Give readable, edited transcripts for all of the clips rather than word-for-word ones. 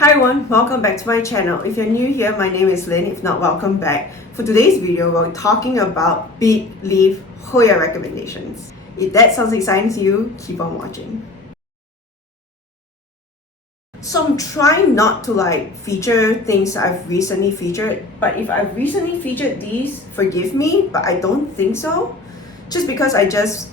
Hi everyone, welcome back to my channel. If you're new here, my name is Lynn. If not, welcome back. For today's video, we're talking about big leaf Hoya recommendations. If that sounds exciting to you, keep on watching. So I'm trying not to feature things I've recently featured, but if I've recently featured these, forgive me, but I don't think so. Just because I just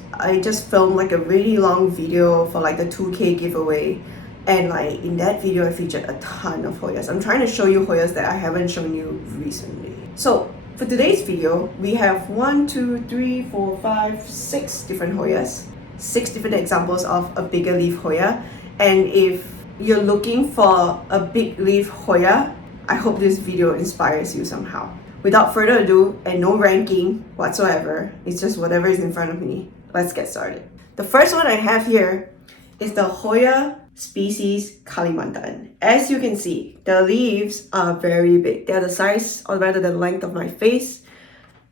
filmed a really long video for the 2K giveaway. And in that video, I featured a ton of Hoyas. I'm trying to show you Hoyas that I haven't shown you recently. So for today's video, we have 6 different Hoyas, 6 different examples of a bigger leaf Hoya. And if you're looking for a big leaf Hoya, I hope this video inspires you somehow. Without further ado, and no ranking whatsoever, it's just whatever is in front of me. Let's get started. The first one I have here is the Hoya species Kalimantan. As you can see, the leaves are very big. They're the size, or rather the length of my face.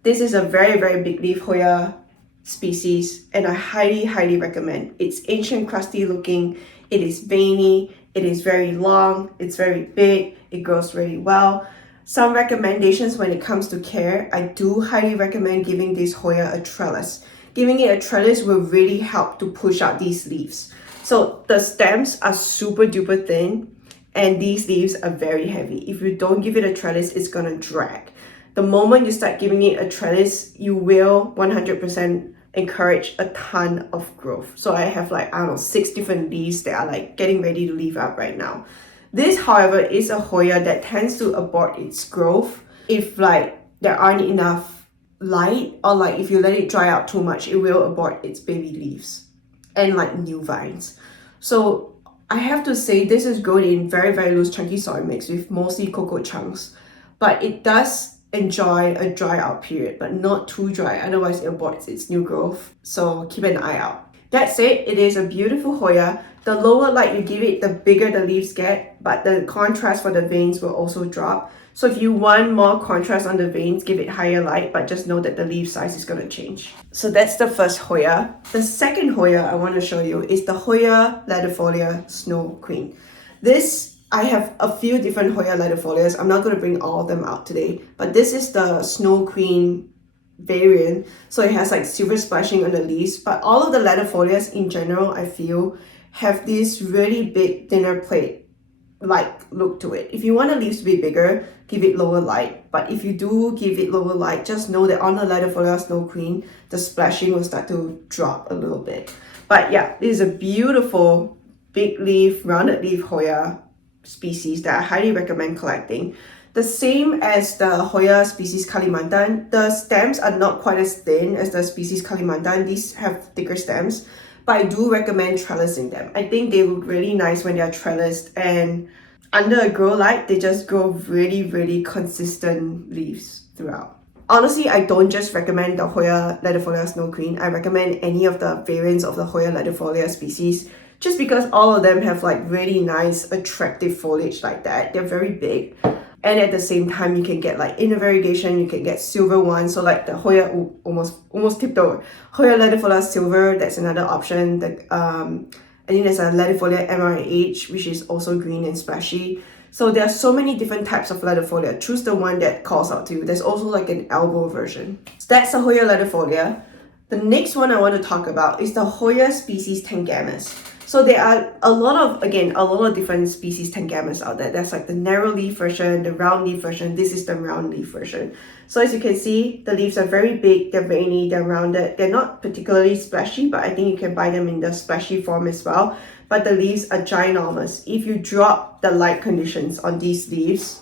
This is a very, very big leaf Hoya species, and I highly recommend. It's ancient crusty looking, it is veiny, it is very long, it's very big, it grows really well. Some recommendations when it comes to care, I do highly recommend giving this Hoya a trellis. Giving it a trellis will really help to push out these leaves. So the stems are super duper thin and these leaves are very heavy. If you don't give it a trellis, it's gonna drag. The moment you start giving it a trellis, you will 100% encourage a ton of growth. So I have 6 different leaves that are getting ready to leaf out right now. This, however, is a Hoya that tends to abort its growth if there aren't enough light, or if you let it dry out too much, it will abort its baby leaves and new vines. So I have to say this is grown in very, very loose chunky soil mix with mostly cocoa chunks, but it does enjoy a dry out period, but not too dry, otherwise it aborts its new growth. So keep an eye out. That said, it is a beautiful Hoya. The lower light you give it, the bigger the leaves get, but the contrast for the veins will also drop. So if you want more contrast on the veins, give it higher light, but just know that the leaf size is going to change. So that's the first Hoya. The second Hoya I want to show you is the Hoya latifolia Snow Queen. This, I have a few different Hoya latifolias. I'm not going to bring all of them out today, but this is the Snow Queen variant. So it has silver splashing on the leaves, but all of the latifolias in general, I feel, have this really big dinner plate look to it. If you want the leaves to be bigger, give it lower light. But if you do give it lower light, just know that on the latifolia Snow Queen, the splashing will start to drop a little bit. But yeah, this is a beautiful big leaf, rounded leaf Hoya species that I highly recommend collecting. The same as the Hoya species Kalimantan, the stems are not quite as thin as the species Kalimantan. These have thicker stems, but I do recommend trellising them. I think they look really nice when they are trellised, and under a grow light, they just grow really, really consistent leaves throughout. Honestly, I don't just recommend the Hoya latifolia Snow Queen. I recommend any of the variants of the Hoya latifolia species, just because all of them have really nice, attractive foliage like that. They're very big. And at the same time, you can get inner variegation, you can get silver ones. So the Hoya, almost tipped over. Hoya latifolia silver, that's another option. I think there's a latifolia MRH, which is also green and splashy. So there are so many different types of latifolia. Choose the one that calls out to you. There's also an elbow version. So that's the Hoya latifolia. The next one I want to talk about is the Hoya species Tangamus. So there are a lot of different species Tangamus out there. There's the narrow leaf version, the round leaf version. This is the round leaf version. So as you can see, the leaves are very big, they're veiny, they're rounded. They're not particularly splashy, but I think you can buy them in the splashy form as well. But the leaves are ginormous. If you drop the light conditions on these leaves,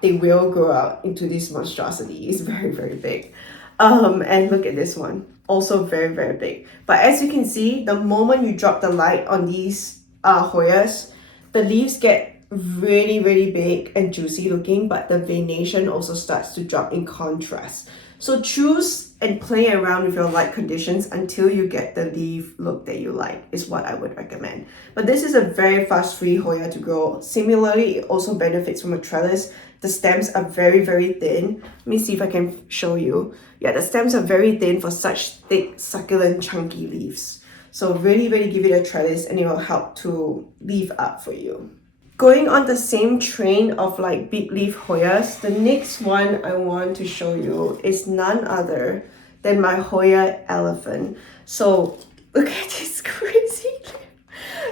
they will grow out into this monstrosity. It's very, very big. And look at this one. Also very, very big. But as you can see, the moment you drop the light on these Hoyas, the leaves get really, really big and juicy looking, but the veination also starts to drop in contrast. So choose and play around with your light conditions until you get the leaf look that you like, is what I would recommend. But this is a very fast free Hoya to grow. Similarly, it also benefits from a trellis. The stems are very, very thin. Let me see if I can show you. Yeah, the stems are very thin for such thick, succulent, chunky leaves. So really, really give it a trellis and it will help to leaf up for you. Going on the same train of like big leaf Hoyas, the next one I want to show you is none other than my Hoya elephant. So look at this crazy leaf.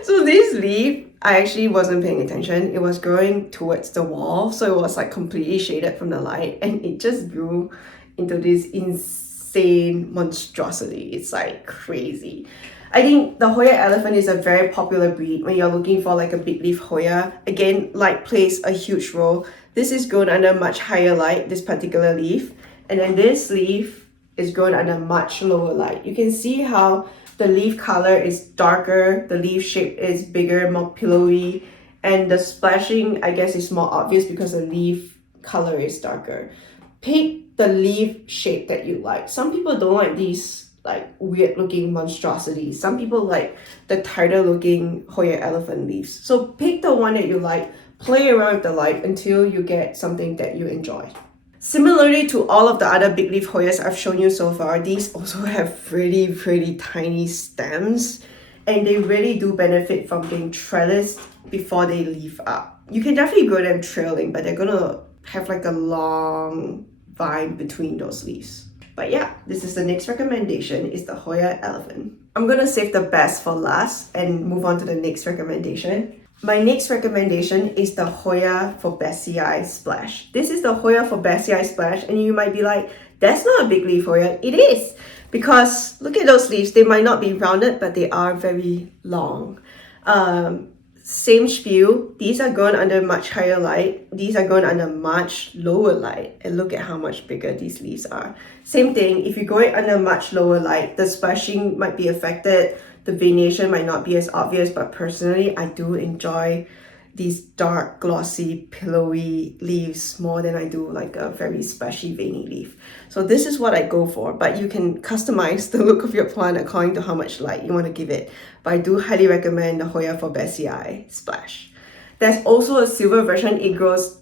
So this leaf, I actually wasn't paying attention. It was growing towards the wall, so it was like completely shaded from the light, and it just grew into this insane monstrosity. It's like crazy. I think the Hoya elephant is a very popular breed when you're looking for like a big leaf Hoya. Again, light plays a huge role. This is grown under much higher light, this particular leaf. And then this leaf is grown under much lower light. You can see how the leaf color is darker, the leaf shape is bigger, more pillowy, and the splashing, I guess, is more obvious because the leaf color is darker. Pick the leaf shape that you like. Some people don't like these like weird looking monstrosities. Some people like the tighter looking Hoya elephant leaves. So pick the one that you like, play around with the light until you get something that you enjoy. Similarly to all of the other big leaf Hoyas I've shown you so far, these also have really tiny stems, and they really do benefit from being trellised before they leaf up. You can definitely grow them trailing, but they're gonna have like a long vine between those leaves. But yeah, this is the next recommendation, is the Hoya elephant. I'm gonna save the best for last and move on to the next recommendation. My next recommendation is the Hoya Fabaceae Splash. This is the Hoya Fabaceae Splash, and you might be like, that's not a big leaf Hoya. It is, because look at those leaves. They might not be rounded, but they are very long. Same spiel. These are grown under much higher light. These are grown under much lower light. And look at how much bigger these leaves are. Same thing, if you grow it under much lower light, the splashing might be affected. The veination might not be as obvious, but personally, I do enjoy these dark, glossy, pillowy leaves more than I do like a very splashy, veiny leaf. So this is what I go for, but you can customize the look of your plant according to how much light you want to give it. But I do highly recommend the Hoya Fabaceae Splash. There's also a silver version. It grows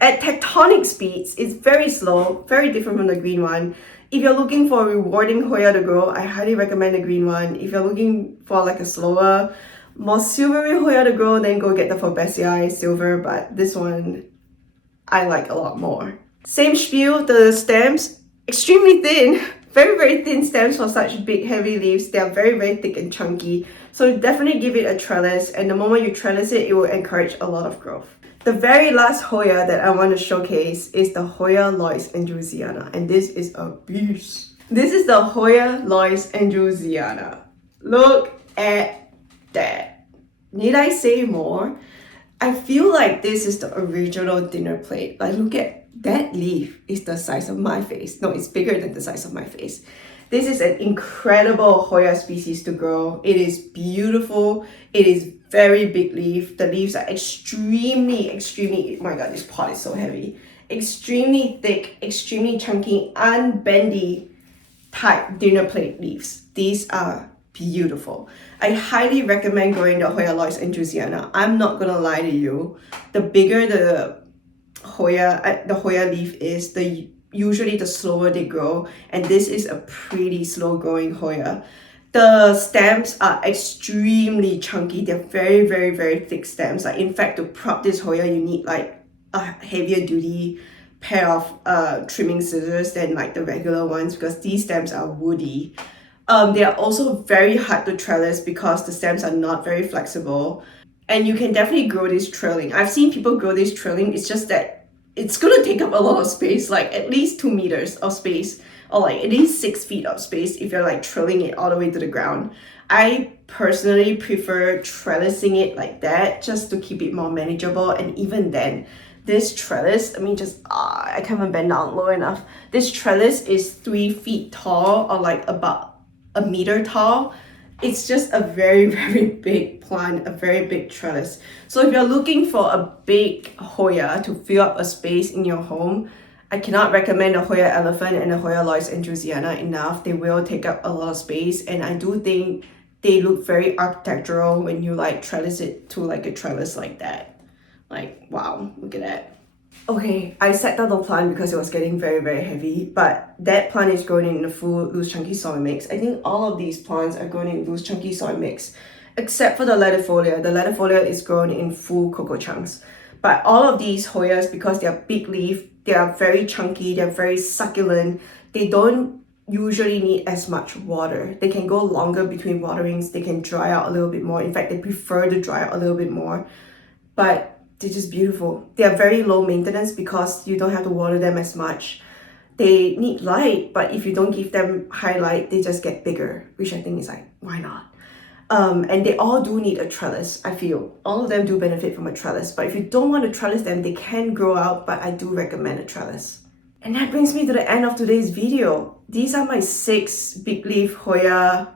at tectonic speeds. It's very slow, very different from the green one. If you're looking for a rewarding Hoya to grow, I highly recommend the green one. If you're looking for like a slower, more silvery Hoya to grow, then go get the Fabaceae silver, but this one I like a lot more. Same spiel, the stems, extremely thin, very thin stems for such big heavy leaves. They are very thick and chunky, so definitely give it a trellis, and the moment you trellis it, it will encourage a lot of growth. The very last Hoya that I want to showcase is the Hoya Lois Andrewsiana, and this is a beast. This is the Hoya Lois Andrewsiana. Look at that. Need I say more? I feel like this is the original dinner plate. Like, look at that leaf. Is the size of my face. No, it's bigger than the size of my face. This is an incredible Hoya species to grow. It is beautiful. It is very big leaf. The leaves are extremely, oh my god, this pot is so heavy. Extremely thick, extremely chunky, unbendy type dinner plate leaves. These are beautiful. I highly recommend growing the Hoya Lois Andrewsiana. I'm not gonna lie to you. The bigger the Hoya leaf is, usually the slower they grow, and this is a pretty slow growing Hoya. The stems are extremely chunky. They're very thick stems. Like, in fact, to prop this Hoya, you need like a heavier duty pair of trimming scissors than like the regular ones, because these stems are woody. They are also very hard to trellis because the stems are not very flexible, and you can definitely grow this trailing. I've seen people grow this trailing. It's just that it's gonna take up a lot of space, like at least 2 meters of space, or like at least 6 feet of space if you're like trailing it all the way to the ground. I personally prefer trellising it like that, just to keep it more manageable. And even then, this trellis, I can't even bend down low enough. This trellis is 3 feet tall, or like about a meter tall. It's just a very big plant, a very big trellis. So if you're looking for a big Hoya to fill up a space in your home, I cannot recommend the Hoya Elephant and the Hoya Lois Andrewsiana enough. They will take up a lot of space, and I do think they look very architectural when you like trellis it to like a trellis like that. Like, wow, look at that. Okay, I set down the plant because it was getting very heavy, but that plant is growing in a full loose chunky soil mix. I think all of these plants are growing in loose chunky soil mix, except for the latifolia. The latifolia is grown in full cocoa chunks. But all of these Hoyas, because they're big leaf, they are very chunky, they're very succulent, they don't usually need as much water. They can go longer between waterings, they can dry out a little bit more. In fact, they prefer to dry out a little bit more. But they're just beautiful. They are very low maintenance because you don't have to water them as much. They need light, but if you don't give them high light, they just get bigger, which I think is like, why not? And they all do need a trellis, I feel. All of them do benefit from a trellis, but if you don't want to trellis them, they can grow out, but I do recommend a trellis. And that brings me to the end of today's video. These are my 6 big leaf Hoya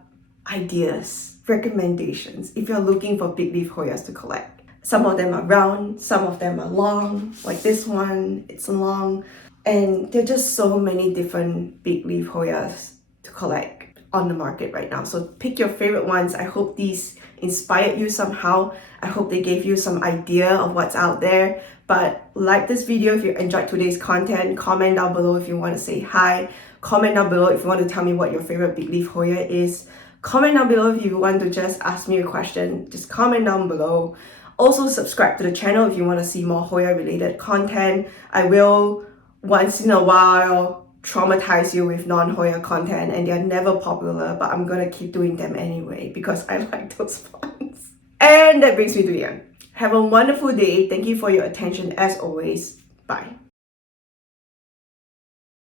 ideas, recommendations, if you're looking for big leaf Hoyas to collect. Some of them are round, some of them are long, like this one, it's long. And there are just so many different big leaf Hoyas to collect on the market right now. So pick your favorite ones. I hope these inspired you somehow. I hope they gave you some idea of what's out there. But like this video if you enjoyed today's content. Comment down below if you want to say hi. Comment down below if you want to tell me what your favorite big leaf Hoya is. Comment down below if you want to just ask me a question. Just comment down below. Also subscribe to the channel if you want to see more Hoya related content. I will once in a while traumatize you with non-Hoya content, and they're never popular, but I'm gonna keep doing them anyway because I like those plants. And that brings me to the end. Have a wonderful day. Thank you for your attention as always. Bye.